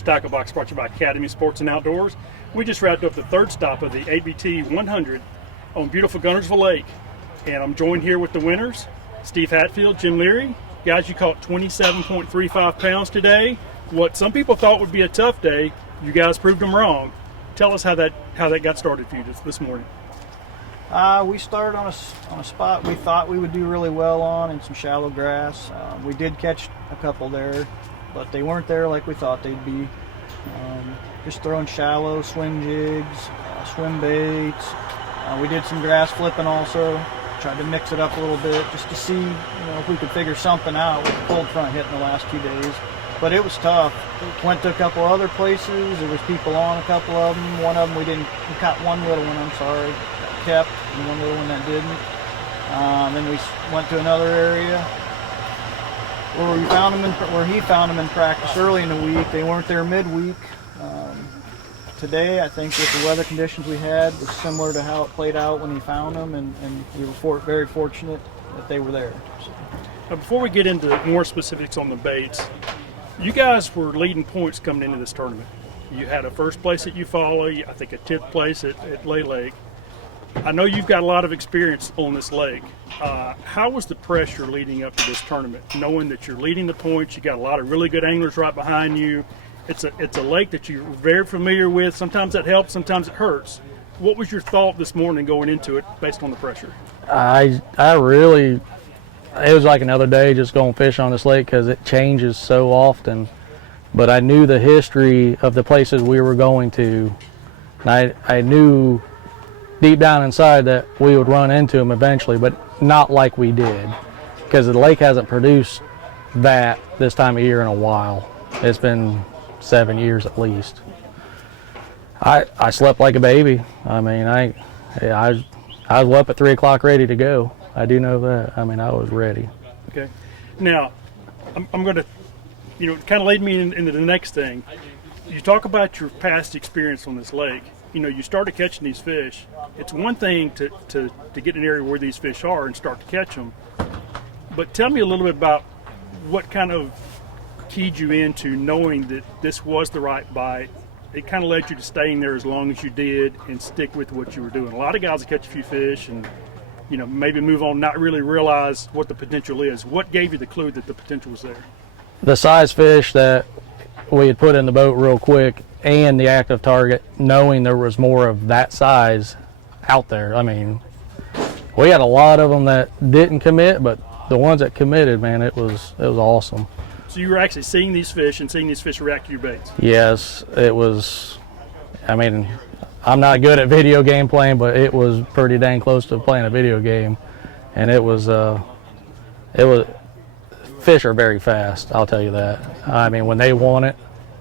First Tackle Box brought to you by Academy Sports and Outdoors. We just wrapped up the third stop of the ABT 100 on beautiful Guntersville Lake. And I'm joined here with the winners, Steve Hatfield, Jim Leary. Guys, you caught 27.35 pounds today. What some people thought would be a tough day, you guys proved them wrong. Tell us how that got started for you this morning. We started on a spot we thought we would do really well on in some shallow grass. We did catch a couple there, but they weren't there like we thought they'd be. Just throwing shallow swim jigs, swim baits. We did some grass flipping also. Tried to mix it up a little bit just to see, if we could figure something out with the cold front hitting the last 2 days. But it was tough. Went to a couple other places. There was people on a couple of them. One of them we caught one little one, I'm sorry, kept, and one little one that didn't. Then we went to another area where he found them in practice early in the week. They weren't there midweek. Today, I think with the weather conditions we had, was similar to how it played out when he found them, and we were very fortunate that they were there. So. Now, before we get into more specifics on the baits, you guys were leading points coming into this tournament. You had a first place at Euafaula, I think a 10th place at Lake. I know you've got a lot of experience on this lake. How was the pressure leading up to this tournament, knowing that you're leading the points, you got a lot of really good anglers right behind you? It's a lake that you're very familiar with. Sometimes that helps, sometimes it hurts. What was your thought this morning going into it based on the pressure? It was like another day just going fish on this lake because it changes so often. But I knew the history of the places we were going to. And I knew deep down inside that we would run into them eventually, but not like we did, because the lake hasn't produced that this time of year in a while. It's been 7 years at least. I slept like a baby. I mean, I was up at 3 o'clock ready to go. I do know that. I mean, I was ready. Okay. Now, I'm going to, kind of lead me into the next thing. You talk about your past experience on this lake. You started catching these fish. It's one thing to get in an area where these fish are and start to catch them. But tell me a little bit about what kind of keyed you into knowing that this was the right bite. It kind of led you to staying there as long as you did and stick with what you were doing. A lot of guys will catch a few fish and maybe move on, not really realize what the potential is. What gave you the clue that the potential was there? The size fish that we had put in the boat real quick and the active target, knowing there was more of that size out there. I mean, we had a lot of them that didn't commit, but the ones that committed, man, it was awesome. So you were actually seeing these fish and seeing these fish react to your baits? Yes, it was. I mean, I'm not good at video game playing, but it was pretty dang close to playing a video game. And it was fish are very fast, I'll tell you that. I mean, when they want it,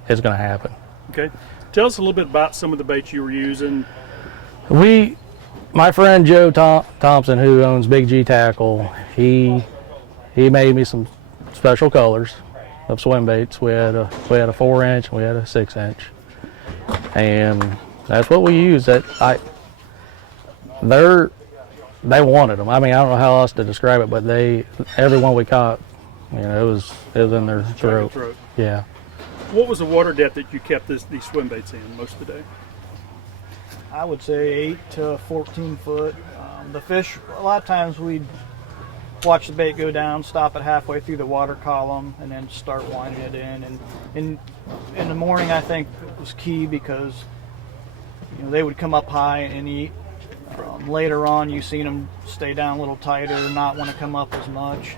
it's going to happen. Okay. Tell us a little bit about some of the baits you were using. My friend Joe Thompson, who owns Big G Tackle, he made me some special colors of swim baits. We had a 4-inch, we had a 6-inch, and that's what we used. They wanted them. I mean, I don't know how else to describe it, but every one we caught, it was in their throat. Yeah. What was the water depth that you kept these swim baits in most of the day? I would say 8 to 14 foot. The fish, a lot of times we'd watch the bait go down, stop it halfway through the water column, and then start winding it in. And in the morning, I think it was key because they would come up high and eat. Later on, you've seen them stay down a little tighter, not want to come up as much.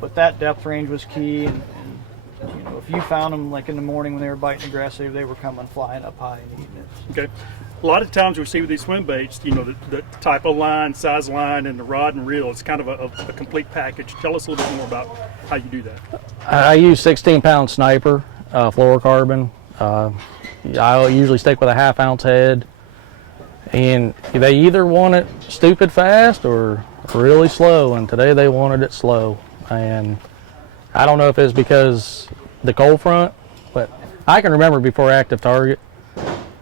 But that depth range was key. And if you found them like in the morning when they were biting the grass, they were coming flying up high and eating it. Okay. A lot of times we see with these swim baits, the type of line, size line, and the rod and reel. It's kind of a complete package. Tell us a little bit more about how you do that. I use 16-pound sniper fluorocarbon. I usually stick with a 1/2 ounce head, and they either want it stupid fast or really slow. And today they wanted it slow, and I don't know if it's because the cold front, but I can remember before active target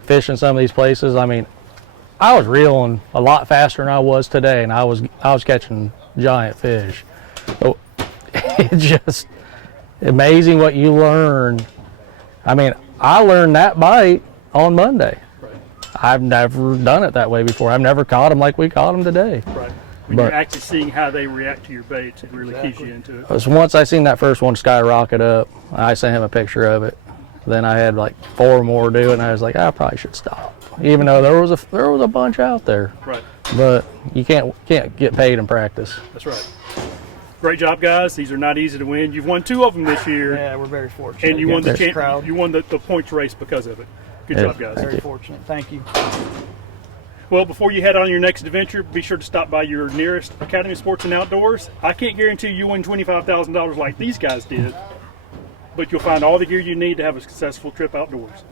fishing some of these places. I mean, I was reeling a lot faster than I was today, and I was catching giant fish. So it's just amazing what you learn. I mean, I learned that bite on Monday. Right. I've never done it that way before. I've never caught them like we caught them today. Right. When But- you're actually seeing how they react to your baits, it really keeps you into it. So once I seen that first one skyrocket up, I sent him a picture of it. Then I had like 4 more do it, and I was like, I probably should stop, even though there was a bunch out there. Right. But you can't get paid in practice. That's right. Great job, guys. These are not easy to win. You've won 2 of them this year, Yeah, we're very fortunate. and you won the crowd. you won the points race because of it. Good Yeah. job, guys. Very fortunate. Thank you. Well, before you head on your next adventure, be sure to stop by your nearest Academy of Sports and Outdoors. I can't guarantee you win $25,000 like these guys did, but you'll find all the gear you need to have a successful trip outdoors.